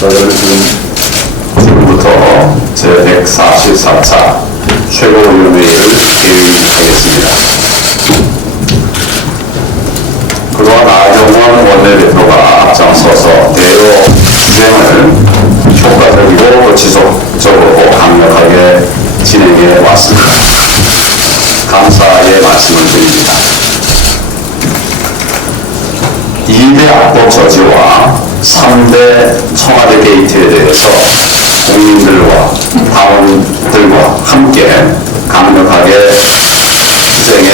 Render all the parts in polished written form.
저희는 지금부터 제144차 최고위원회의를 개의하겠습니다. 그동안 나경원 원내대표가 앞장서서 대여 투쟁을 효과적이고 지속적으로 강력하게 진행해 왔습니다. 감사의 말씀을 드립니다. 2대 악법 저지와 3대 청와대 게이트에 대해서 국민들과 당원들과 함께 강력하게 투쟁해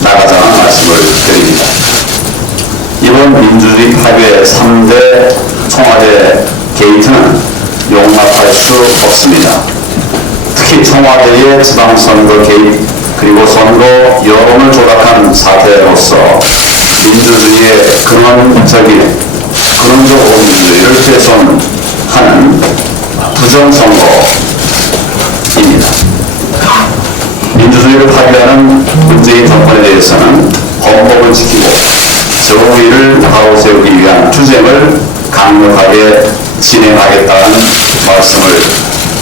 나가자는 말씀을 드립니다. 이번 민주주의 파괴의 3대 청와대 게이트는 용납할 수 없습니다. 특히 청와대의 지방선거 개입 그리고 선거 여론을 조작한 사태로서 민주주의의 근원적으로 민주주의를 훼손하는 부정선거입니다. 민주주의를 파괴하는 문재인 정권에 대해서는 헌법을 지키고 정의를 바로세우기 위한 투쟁을 강력하게 진행하겠다는 말씀을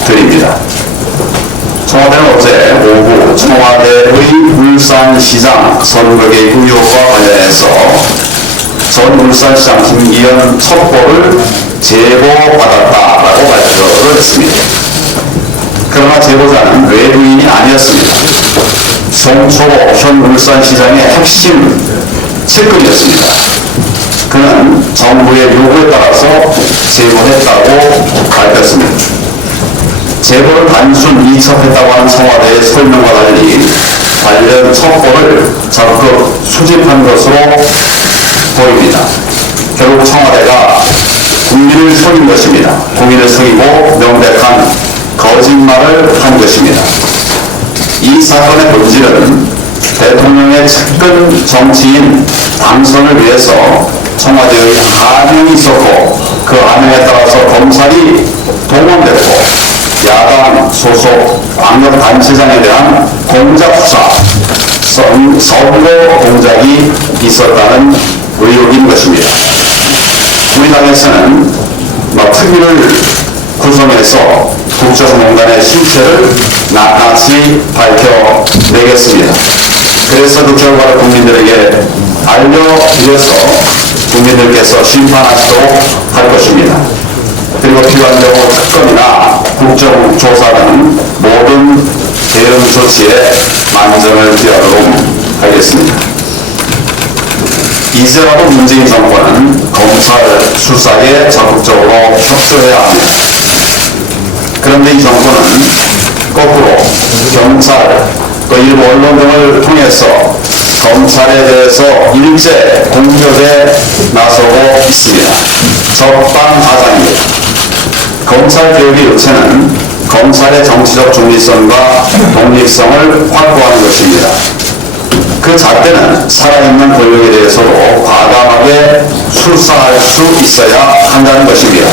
드립니다. 청와대는 어제 오후 청와대의 울산시장 선거 개입 의혹과 관련해서 전 울산시장 김기현 첩보를 제보받았다라고 발표를 했습니다. 그러나 제보자는 외부인이 아니었습니다. 송초보 현 울산시장의 핵심 측근이었습니다. 그는 정부의 요구에 따라서 제보했다고 밝혔습니다. 제보를 단순 이첩했다고 하는 청와대의 설명과 달리 관련 첩보를 적극 수집한 것으로 보입니다. 결국 청와대가 국민을 속인 것입니다. 국민을 속이고 명백한 거짓말을 한 것입니다. 이 사건의 본질은 대통령의 측근 정치인 당선을 위해서 청와대의 안용이 있었고 그 안용에 따라서 검찰이 동원됐고 야당 소속 광역단체장에 대한 공작 수사, 선거 공작이 있었다는 의혹인 것입니다. 우리 당에서는 특위를 구성해서 국정농단의 실체를 낱낱이 밝혀내겠습니다. 그래서 그 결과를 국민들에게 알려드려서 국민들께서 심판하시도록 할 것입니다. 그리고 필요한 경우 특검이나 국정조사 등 모든 대응 조치에 만전을 기하도록 하겠습니다. 이제라도 문재인 정권은 검찰 수사에 적극적으로 협조해야 합니다. 그런데 이 정권은 거꾸로 경찰, 일부 언론 등을 통해서 검찰에 대해서 일제 공격에 나서고 있습니다. 적반하장입니다. 검찰 개혁의 요체는 검찰의 정치적 중립성과 독립성을 확보하는 것입니다. 그 잣대는 살아있는 권력에 대해서도 과감하게 출사할 수 있어야 한다는 것입니다.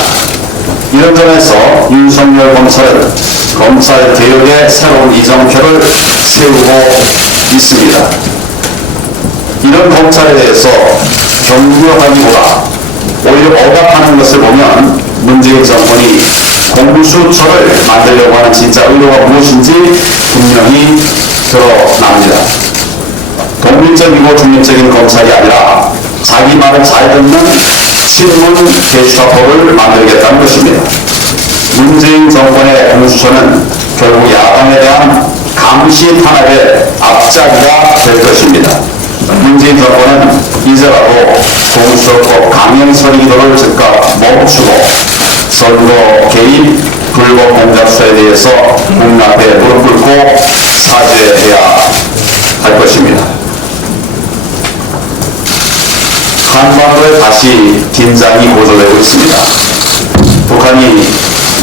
이런 점에서 윤석열 검찰은 검찰 개혁의 새로운 이정표를 세우고 있습니다. 이런 검찰에 대해서 경고하기보다 오히려 억압하는 것을 보면 문재인 정권이 공수처를 만들려고 하는 진짜 의도가 무엇인지 분명히 드러납니다. 독립적이고 중립적인 검찰이 아니라 자기 말을 잘 듣는 친문 개슈타포를 만들겠다는 것입니다. 문재인 정권의 공수처는 결국 야당에 대한 감시 탄압의 앞자기가 될 것입니다. 문재인 정권은 이제라도 공수처법 강행 처리기도를 즉각 멈추고 선거 개입, 불법 공작 수사에 대해서 국민 앞에 무릎 꿇고 사죄해야 할 것입니다. 한반도에 다시 긴장이 고조되고 있습니다. 북한이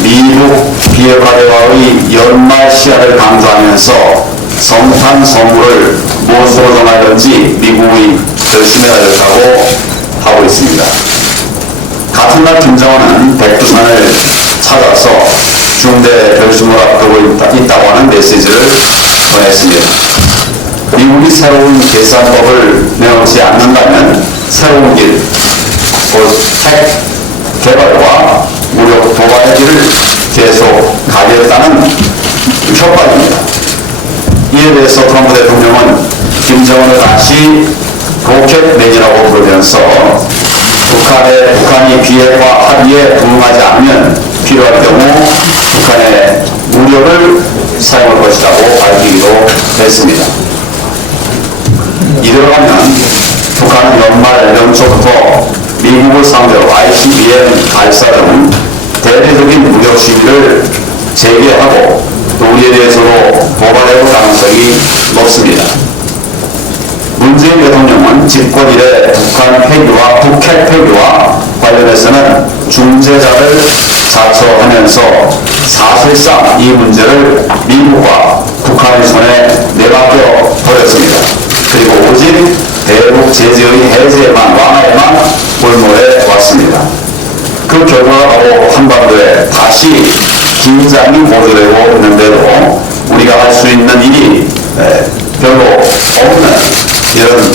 미국 비핵화 대화의 연말 시한을 강조하면서 성탄 선물을 무엇으로 전하든지 미국이 결심해야겠다고 하고 있습니다. 같은 날 김정은은 백두산을 찾아서 중대 결심을 앞두고 있다고 하는 메시지를 전했습니다. 미국이 새로운 계산법을 내놓지 않는다면 새로운 길, 곧 핵 개발과 무력 도발의 길을 계속 가겠다는 협박입니다. 이에 대해서 트럼프 대통령은 김정은을 다시 로켓맨이라고 부르면서 북한이 비핵화 합의에 부응하지 않으면 필요할 경우 북한의 무력을 사용할 것이라고 밝히기도 했습니다. 이대로라면 북한은 연말 연초부터 미국을 상대로 ICBM 발사 등 대대적인 무력 시위를 재개하고 또 우리에 대해서도 도발해올 가능성이 높습니다. 문재인 대통령은 집권 이래 북한 폐기와 북핵 폐기와 관련해서는 중재자를 자처하면서 사실상 이 문제를 미국과 북한의 손에 내맡겨 버렸습니다. 그리고 오직 대북 제재의 해제만 완화에만 골몰해 왔습니다. 그 결과가 바로 한반도에 다시 긴장이 고조되고 있는데도 우리가 할 수 있는 일이 별로 없는 이런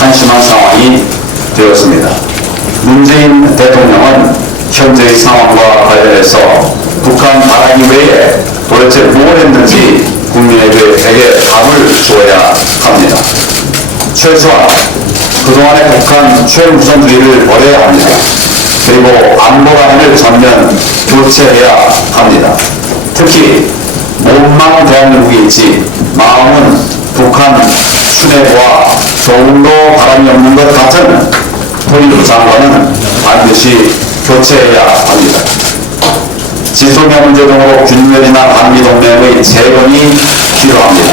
한심한 상황이 되었습니다. 문재인 대통령은 현재의 상황과 관련해서 북한 발언 외에 도대체 뭘 했는지 국민에게 답을 줘야 합니다. 최소한 그동안의 북한 최우선주의를 버려야 합니다. 그리고 안보 라인을 전면 교체해야 합니다. 특히 몸만 대한민국에 있지 마음은 북한 수뇌부와 조금도 바람이 없는 것 같은 통일부 장관은 반드시 교체해야 합니다. 지소미아 문제 등으로 균열이 난 한미동맹의 재건이 필요합니다.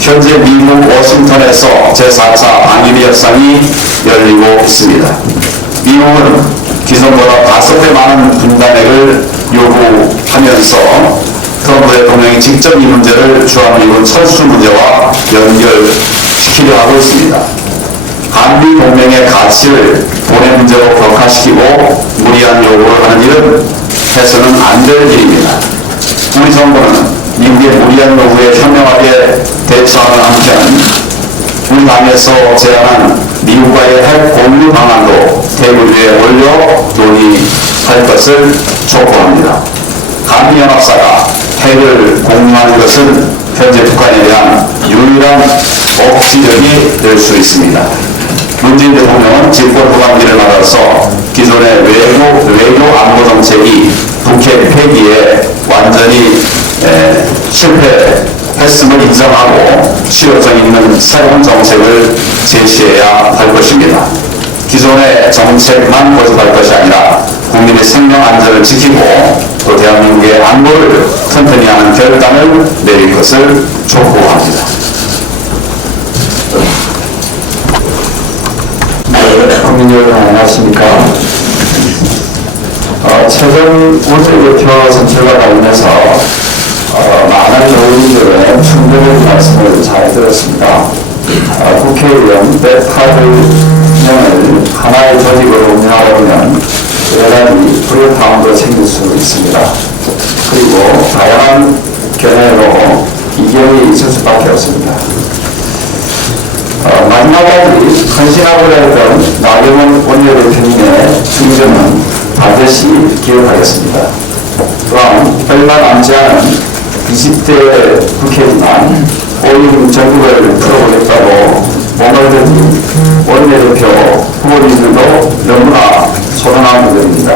현재 미국 워싱턴에서 제4차 방위비 협상이 열리고 있습니다. 미국은 기존보다 5배 많은 분담액을 요구하면서 트럼프 대통령이 직접 이 문제를 주한미군 철수 문제와 연결시키려 하고 있습니다. 한미 동맹의 가치를 돈의 문제로 격화시키고 무리한 요구를 하는 일은 해서는 안 될 일입니다. 우리 정부는 미국의 무리한 요구에 현명하게 대처하는 한편 우리 당에서 제안한 미국과의 핵 공유 방안도 테이블 위에 올려 논의할 것을 촉구합니다. 한미연합사가 핵을 공유하는 것은 현재 북한에 대한 유일한 억지력이 될 수 있습니다. 문재인 대통령은 집권 후반기를 맞아서 기존의 외교 안보 정책이 북핵 폐기에 완전히 실패했음을 인정하고 실효성 있는 새로운 정책을 제시해야 할 것입니다. 기존의 정책만 고집할 것이 아니라 국민의 생명 안전을 지키고 또 대한민국의 안보를 튼튼히 하는 결단을 내릴 것을 촉구합니다. 국민 여러분 안녕하십니까. 최근 원내대표 선출과 관련해서 많은 의원님들의 충돌의 말씀을 잘 들었습니다. 국회의원 108명을 하나의 조직으로 운영하다 보면 여러 가지 불협화음도 생길 수 있습니다. 그리고 다양한 견해로 이견이 있을 수밖에 없습니다. 마지막까지 헌신하고자 했던 나경원 원내대표님의 중점은 반드시 기억하겠습니다. 또한 얼마 남지 않은 20대 국회지만 5인 전국을 풀어보겠다고 몸을 든 원내대표 후보님들도 너무나 소중한 분들입니다.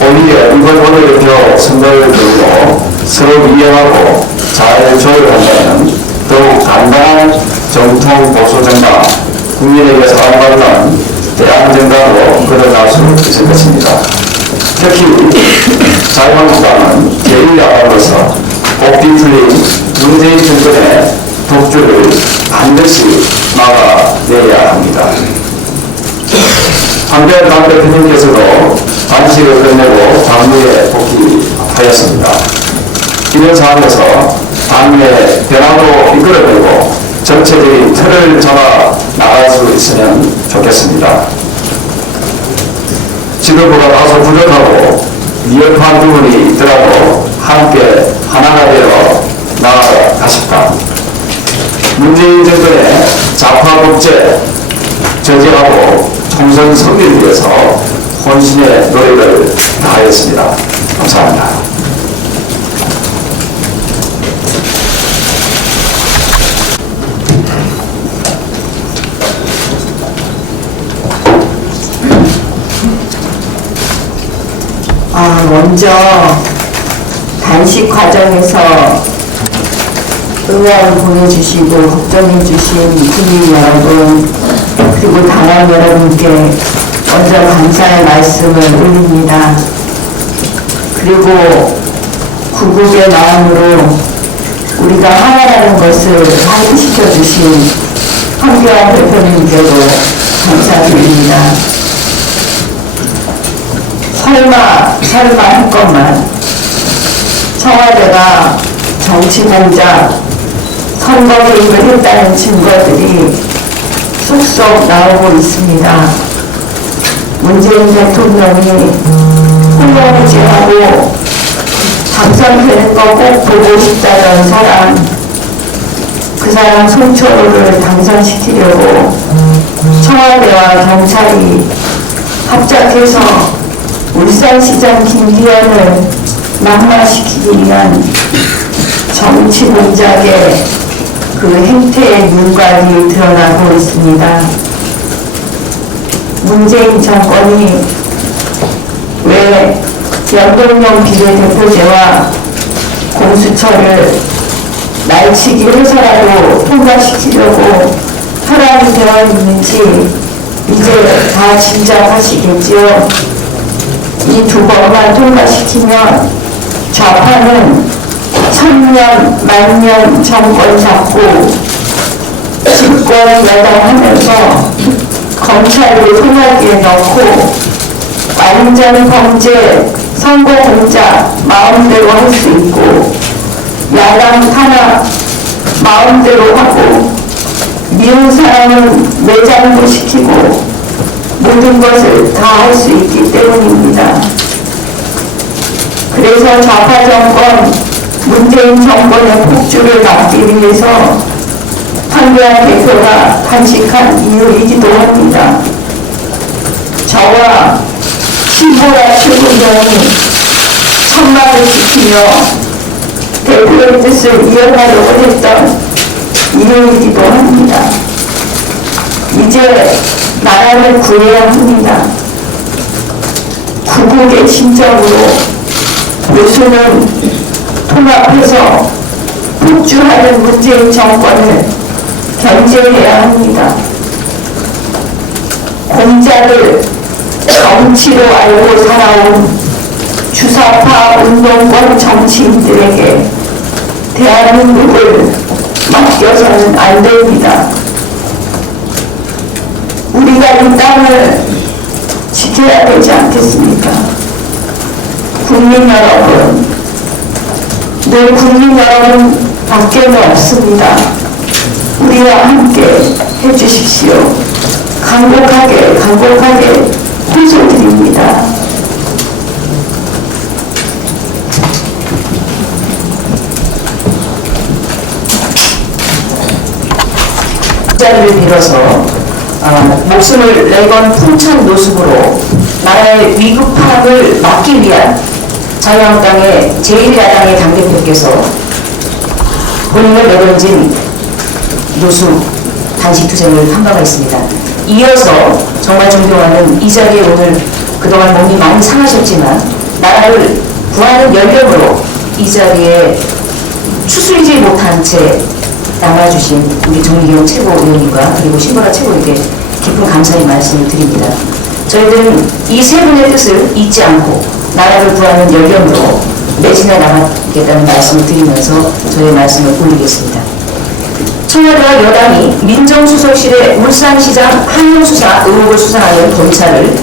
오히려 이번 원내대표 선거를 두고 서로 이해하고 잘 조율한다면 더욱 단단한 정통 보수 정당, 국민에게 사랑받는 대한정당으로 거듭날 수 있을 것입니다. 특히 자유한국당은 제1야당으로서 뽑기 틀린 문재인 정권의 독주를 반드시 막아내야 합니다. 한편 당 대표님께서도 단식을 끝내고 당무에 복귀하였습니다. 이런 상황에서 당의 변화도 이끌어내고 전체적인 틀을 잡아 나갈 수 있으면 좋겠습니다. 지도부가 다소 부족하고 미흡한 부분이 있더라도 함께 하나가 되어 나아가십니다. 문재인 정권의 좌파 독재 저지하고 총선 승리를 위해서 혼신의 노력을 다하였습니다. 감사합니다. 먼저 단식 과정에서 응원 보내주시고 걱정해주신 국민 여러분 그리고 당원 여러분께 먼저 감사의 말씀을 올립니다. 그리고 구국의 마음으로 우리가 하나라는 것을 확인시켜 주신 황교안 대표님께도 감사드립니다. 설마 할 것만 청와대가 정치 공작, 선거 개입을 했다는 증거들이 쏙쏙 나오고 있습니다. 문재인 대통령이 홀로무지하고 당선되는 거 꼭 보고 싶다던 사람, 그 사람 송철호를 당선시키려고 청와대와 경찰이 합작해서 울산시장 김기현을 낙마시키기 위한 정치 공작의 그 행태의 윤곽이 드러나고 있습니다. 문재인 정권이 왜 연동형 비례대표제와 공수처를 날치기 해서라도 통과시키려고 혈안이 되어 있는지 이제 다 짐작하시겠지요. 이 두 번만 통과시키면 좌파는 천년, 만년 정권 잡고 집권 여당하면서 검찰을 소나기에 넣고 완전 범죄, 선거 공작 마음대로 할 수 있고 야당 탄압 마음대로 하고 미운 사람은 매장도 시키고 모든 것을 다 할 수 있기 때문입니다. 그래서 좌파 정권, 문재인 정권의 폭주를 막기 위해서 황교안 대표가 단식한 이유이기도 합니다. 저와 신보라 최고위원이 선망을 지키며 대표의 뜻을 이어가려고 했던 이유이기도 합니다. 이제 나라를 구해야 합니다. 구국의 심정으로 보수는 통합해서 폭주하는 문재인 정권을 견제해야 합니다. 공작을 정치로 알고 살아온 주사파 운동권 정치인들에게 대한민국을 맡겨서는 안 됩니다. 우리가 이 땅을 지켜야 되지 않겠습니까? 국민 여러분, 늘 국민 여러분 밖에는 없습니다. 우리와 함께 해주십시오. 간곡하게 호소드립니다. 자리를 빌어서 목숨을 내건 풍찬 노숙으로 나라의 위급함을 막기 위한 자유한국당의 제1야당의 당대표께서 본인을 내던진 노숙 단식투쟁을 한 바가 있습니다. 이어서 정말 존경하는 이 자리에 오늘 그동안 몸이 많이 상하셨지만 나라를 구하는 열정으로 이 자리에 추스리지 못한 채 남아주신 우리 정의경 최고위원님과 그리고 신보라 최고에게 깊은 감사의 말씀을 드립니다. 저희들은 이 세 분의 뜻을 잊지 않고 나라를 구하는 열정으로 매진해 나가겠다는 말씀을 드리면서 저의 말씀을 올리겠습니다. 청와대와 여당이 민정수석실의 울산시장 한용수사 의혹을 수사하는 검찰을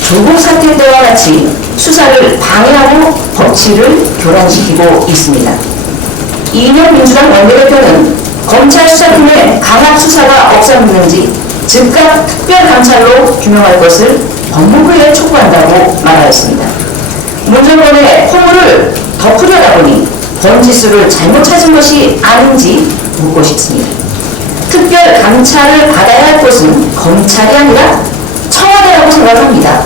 조국 사태 때와 같이 수사를 방해하고 법치를 교란시키고 있습니다. 이인영 민주당 원내대표는 검찰 수사팀의 강압 수사가 없었는지 즉각 특별감찰로 규명할 것을 법무부에 촉구한다고 말하였습니다. 문 정권의 허물을 덮으려다 보니 범지수를 잘못 찾은 것이 아닌지 묻고 싶습니다. 특별감찰을 받아야 할 곳은 검찰이 아니라 청와대라고 생각합니다.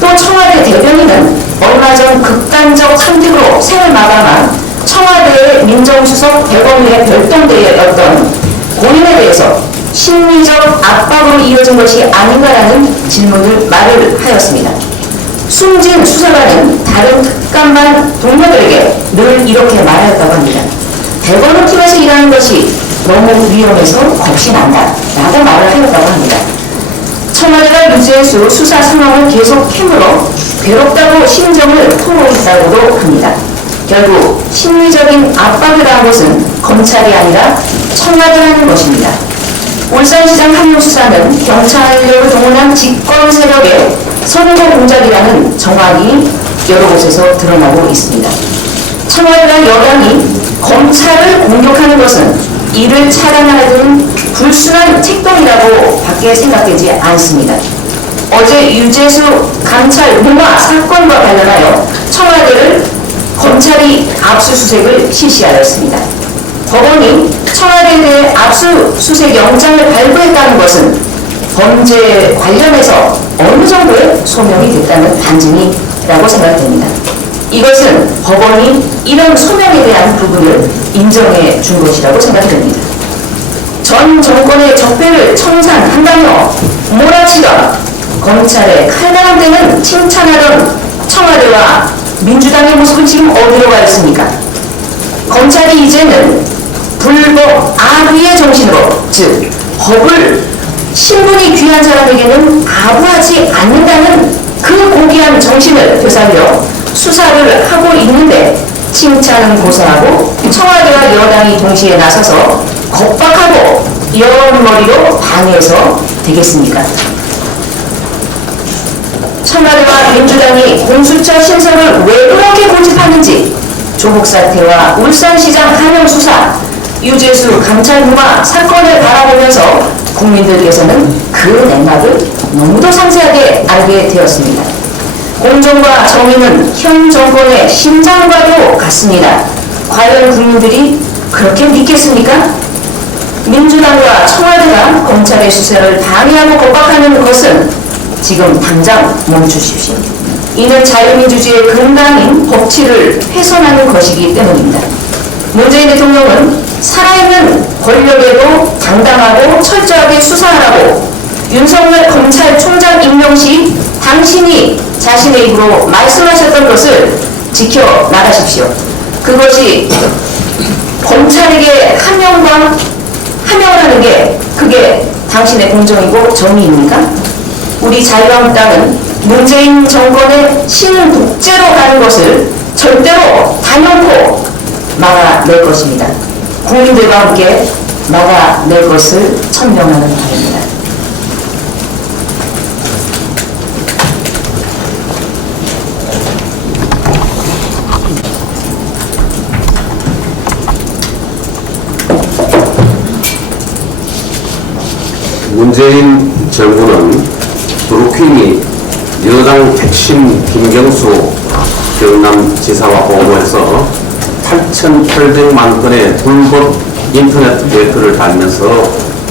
또 청와대 대변인은 얼마 전 극단적 상택으로 생을 마감한 청와대의 민정수석 대검의 별동대였던 고인에 대해서 심리적 압박으로 이어진 것이 아닌가라는 말을 하였습니다. 숨진 수사관은 다른 특감반 동료들에게 늘 이렇게 말하였다고 합니다. 대검 팀에서 일하는 것이 너무 위험해서 겁이 난다 라고 말을 하였다고 합니다. 청와대가 유재수 수사 상황을 계속 캐물어 괴롭다고 심정을 토로했다고도 합니다. 결국 심리적인 압박을 가한 것은 검찰이 아니라 청와대라는 것입니다. 울산시장 한용수사는 경찰력을 동원한 집권 세력의 선거 공작이라는 정황이 여러 곳에서 드러나고 있습니다. 청와대와 여당이 검찰을 공격하는 것은 이를 차단하는 불순한 책동이라고 밖에 생각되지 않습니다. 어제 유재수 감찰 무마 사건과 관련하여 청와대를 검찰이 압수수색을 실시하였습니다. 법원이 청와대에 대해 압수수색 영장을 발부했다는 것은 범죄 관련해서 어느 정도의 소명이 됐다는 반증이라고 생각됩니다. 이것은 법원이 이런 소명에 대한 부분을 인정해 준 것이라고 생각됩니다. 전 정권의 적폐를 청산한다며 몰아치던 검찰의 칼날한 데는 칭찬하던 청와대와 민주당의 모습은 지금 어디로 가 있습니까? 검찰이 이제는 불법 아부의 정신으로, 즉 법을 신분이 귀한 사람에게는 아부하지 않는다는 그 고귀한 정신을 되살려 수사를 하고 있는데 칭찬은 고사하고 청와대와 여당이 동시에 나서서 겁박하고 연머리로 방해해서 되겠습니까? 청와대와 민주당이 공수처 신설을 왜 그렇게 고집하는지 조국 사태와 울산시장 한용수사, 유재수 감찰 무마 사건을 바라보면서 국민들께서는 그 맥락을 너무도 상세하게 알게 되었습니다. 공정과 정의는 현 정권의 심장과도 같습니다. 과연 국민들이 그렇게 믿겠습니까? 민주당과 청와대가 검찰의 수사를 방해하고 겁박하는 것은 지금 당장 멈추십시오. 이는 자유민주주의의 근간인 법치를 훼손하는 것이기 때문입니다. 문재인 대통령은 살아있는 권력에도 당당하고 철저하게 수사하라고 윤석열 검찰총장 임명 시 당신이 자신의 입으로 말씀하셨던 것을 지켜나가십시오. 그것이 검찰에게 하명을 하는 게 그게 당신의 공정이고 정의입니까? 우리 자유한국당은 문재인 정권의 신독재로 가는 것을 절대로 단연코 막아낼 것입니다. 국민들과 함께 막아낼 것을 천명하는 바입니다. 문재인 정부는 브루킹이 여당 핵심 김경수 경남지사와 보고해서 8,800만 건의 불법 인터넷 댓글을 달면서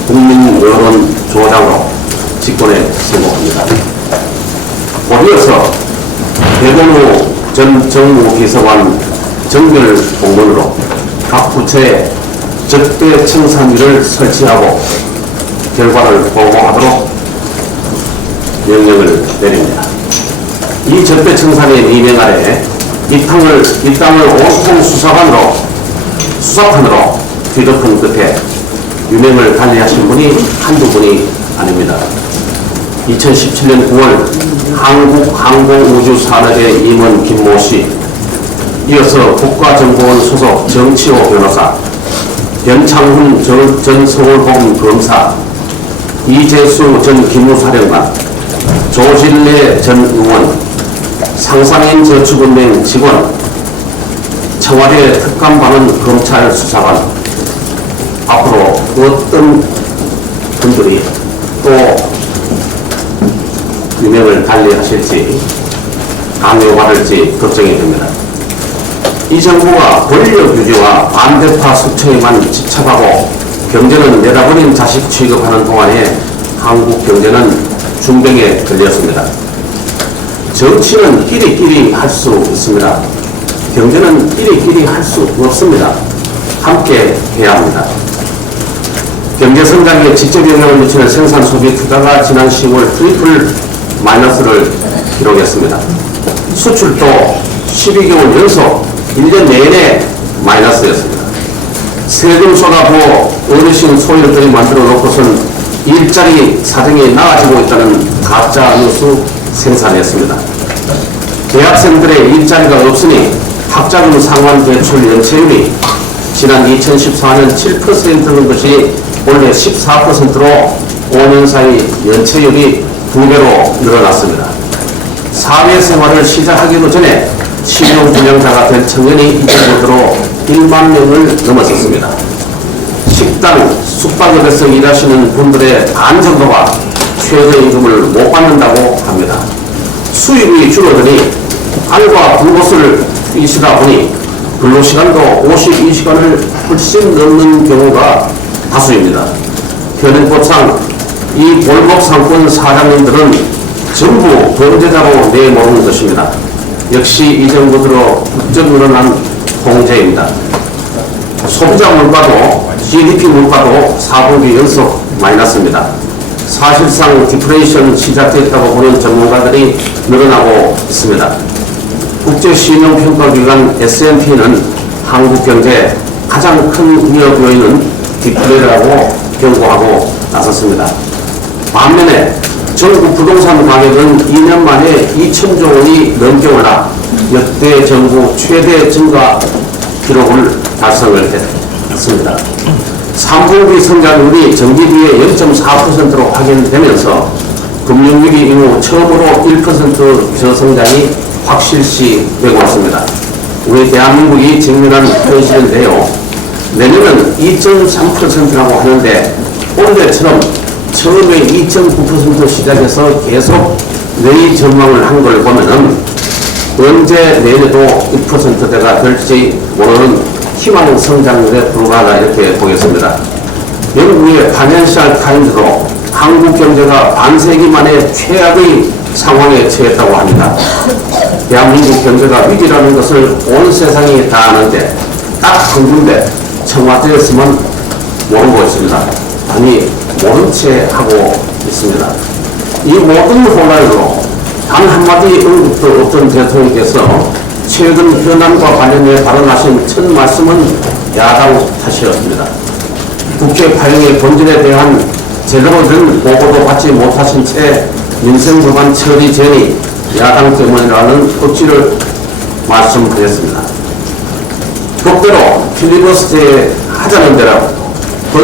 국민 여론 조작으로 집권에 성공합니다. 곧이어서 배동우 전 정무비서관 정별 공문으로 각 부처에 적대 청산위를 설치하고 결과를 보고하도록 명령을 내립니다. 이 적대 청산의 이명 아래 이 땅을 온통 수사판으로 뒤덮은 끝에 유명을 달리하신 분이 한두 분이 아닙니다. 2017년 9월 한국항공우주산업의 임원 김모 씨, 이어서 국가정보원 소속 정치호 변호사, 변창훈 전 서울고검 검사, 이재수 전 기무사령관, 조진래 전 의원, 상상인저축은행 직원, 청와대 특감받은 검찰 수사관, 앞으로 어떤 분들이 또 유명을 달리하실지 강요받을지 걱정이 됩니다. 이 정부가 권력 유지와 반대파 숙청에만 집착하고 경제는 내다버린 자식 취급하는 동안에 한국 경제는 중병에 걸렸습니다. 정치는 끼리끼리 할 수 있습니다. 경제는 끼리끼리 할 수 없습니다. 함께 해야 합니다. 경제 성장에 직접 영향을 미치는 생산 소비 투자가 지난 10월 트리플 마이너스를 기록했습니다. 수출도 12개월 연속 1년 내내 마이너스였습니다. 세금 쏟아부어 어르신 소일들이 만들어 놓고선 일자리 사정이 나아지고 있다는 가짜 뉴스 생산했습니다. 대학생들의 일자리가 없으니 학자금 상환 대출 연체율이 지난 2014년 7%는 것이 올해 14%로 5년 사이 연체율이 2배로 늘어났습니다. 사회생활을 시작하기도 전에 신용불량자가 된 청년이 이제부터로 1만 명을 넘어섰습니다. 식당, 숙박업에서 일하시는 분들의 반 정도가 최저임금을 못 받는다고 합니다. 수입이 줄어드니 알바 불곳을 뛰시다 보니 근로시간도 52시간을 훨씬 넘는 경우가 다수입니다. 현행법상 이 골목 상권 사장님들은 전부 범죄자로 내모는 것입니다. 역시 이 정부 들어 부쩍 늘어난 통제입니다. 소비자 물가도 GDP 물가도 4분기 연속 마이너스입니다. 사실상 디플레이션 시작됐다고 보는 전문가들이 늘어나고 있습니다. 국제신용평가기관 S&P는 한국 경제에 가장 큰 위협 요인은 디플레라고 경고하고 나섰습니다. 반면에 전국 부동산 가격은 2년 만에 2천조 원이 넘게 올라 역대 정부 최대 증가 기록을 달성을 했습니다. 3분기 성장률이 전기비의 0.4%로 확인되면서 금융위기 이후 처음으로 1% 저성장이 확실시 되고 있습니다. 우리 대한민국이 직면한 현실인데요. 내년은 2.3%라고 하는데 올해처럼 처음에 2.9% 시작해서 계속 내리 전망을 한 걸 보면은 언제 내려도 2%대가 될지 모르는 희망 성장률에 불과하다 이렇게 보겠습니다. 영국의 파이낸셜 타임즈도 한국 경제가 반세기 만에 최악의 상황에 처했다고 합니다. 대한민국 경제가 위기라는 것을 온 세상이 다 아는데 딱 한 군데 청와대에서만 모르고 있습니다. 아니 모른 채 하고 있습니다. 이 모든 혼란으로 단 한마디 언급도 없던 대통령께서 최근 현안과 관련해 발언하신 첫 말씀은 야당 탓이었습니다. 국회 파행의 본질에 대한 제대로 된 보고도 받지 못하신 채 민생 법안 처리 전이 야당 때문이라는 억지를 말씀드렸습니다. 법대로 필리버스터에 하자는 대로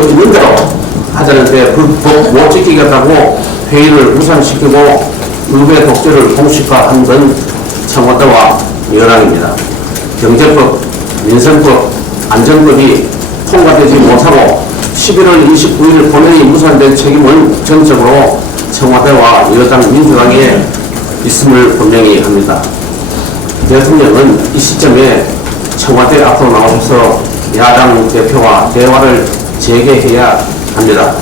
있는 대로 하자는데 그 법 못 지키겠다고 회의를 무산시키고 의회 독재를 공식화한 건 청와대와 여당입니다. 경제법, 민생법, 안전법이 통과되지 못하고 11월 29일 본회의 무산된 책임은 전적으로 청와대와 여당 민주당에 있음을 분명히 합니다. 대통령은 이 시점에 청와대 앞으로 나오셔서 야당 대표와 대화를 재개해야 합니다.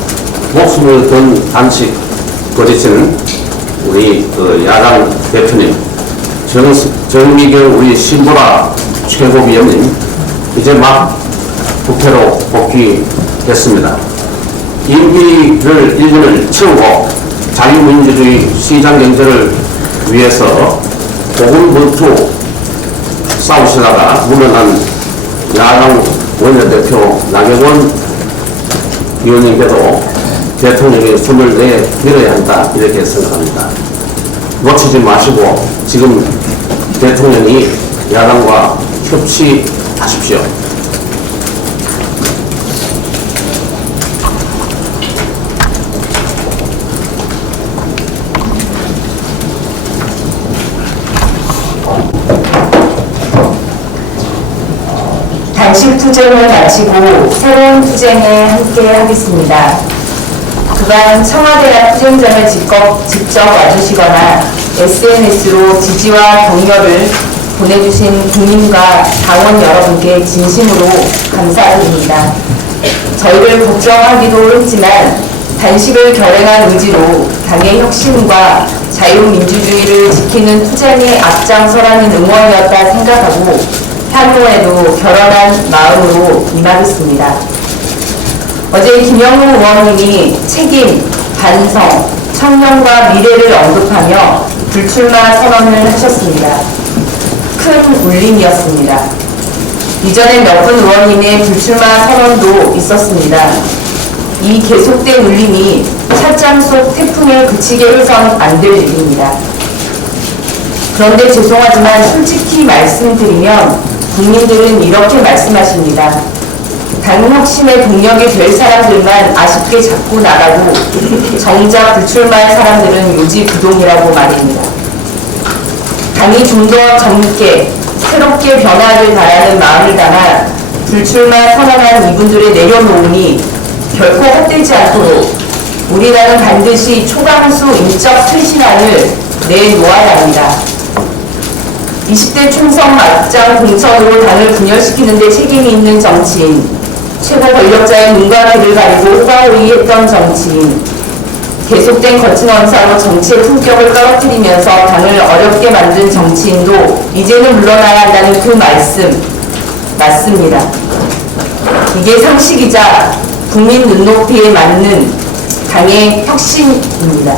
목숨을 건 단식 거짓은 우리 야당 대표님, 정미경 우리 신보라 최고위원님 이제 막 국회로 복귀했습니다. 임기를 1년을 채우고 자유민주주의 시장경제를 위해서 고군분투 싸우시다가 물러난 야당 원내대표 나경원 의원님께도 대통령의 숨을 내밀어야 한다 이렇게 생각합니다. 놓치지 마시고 지금 대통령이 야당과 협치하십시오. 단식 투쟁을 마치고 새로운 투쟁에 함께 하겠습니다. 그간 청와대나 투쟁장을 직접 와주시거나 SNS로 지지와 격려를 보내주신 국민과 당원 여러분께 진심으로 감사드립니다. 저희를 걱정하기도 했지만 단식을 결행한 의지로 당의 혁신과 자유민주주의를 지키는 투쟁에 앞장서라는 응원이었다 생각하고 향후에도 결연한 마음으로 임하겠습니다. 어제 김영우 의원님이 책임, 반성, 청년과 미래를 언급하며 불출마 선언을 하셨습니다. 큰 울림이었습니다. 이전에 몇 분 의원님의 불출마 선언도 있었습니다. 이 계속된 울림이 찻잔 속 태풍에 그치게 해선 안 될 일입니다. 그런데 죄송하지만 솔직히 말씀드리면 국민들은 이렇게 말씀하십니다. 당 혁신의 동력이 될 사람들만 아쉽게 잡고 나가고 정작 불출마할 사람들은 요지부동이라고 말입니다. 당이 좀 더 젊게 새롭게 변화를 바라는 마음을 담아 불출마 선언한 이분들의 내려놓음이 결코 헛되지 않도록 우리나라는 반드시 초강수 인적 쇄신안을 내놓아야 합니다. 20대 총선 막장 공천으로 당을 분열시키는 데 책임이 있는 정치인, 최고 권력자의 눈과 귀를 가리고 호가호위했던 정치인, 계속된 거친 언사로 정치의 품격을 떨어뜨리면서 당을 어렵게 만든 정치인도 이제는 물러나야 한다는 그 말씀 맞습니다. 이게 상식이자 국민 눈높이에 맞는 당의 혁신입니다.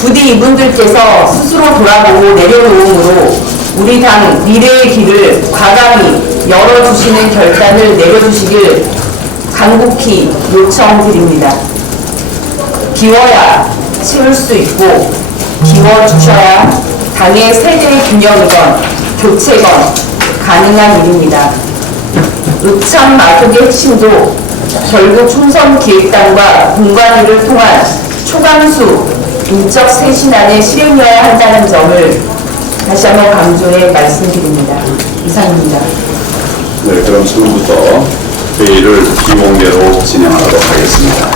부디 이분들께서 스스로 돌아보고 내려놓음으로 우리 당 미래의 길을 과감히 열어주시는 결단을 내려주시길 간곡히 요청드립니다. 비워야 치울 수 있고 비워주셔야 당의 세대의 균형이건 교체건 가능한 일입니다. 의참 마속의 핵심도 결국 총선 기획단과 공관위를 통한 초강수 인적 쇄신안의 실행이어야 한다는 점을 다시 한번 강조해 말씀드립니다. 이상입니다. 네, 그럼 지금부터 회의를 비공개로 진행하도록 하겠습니다.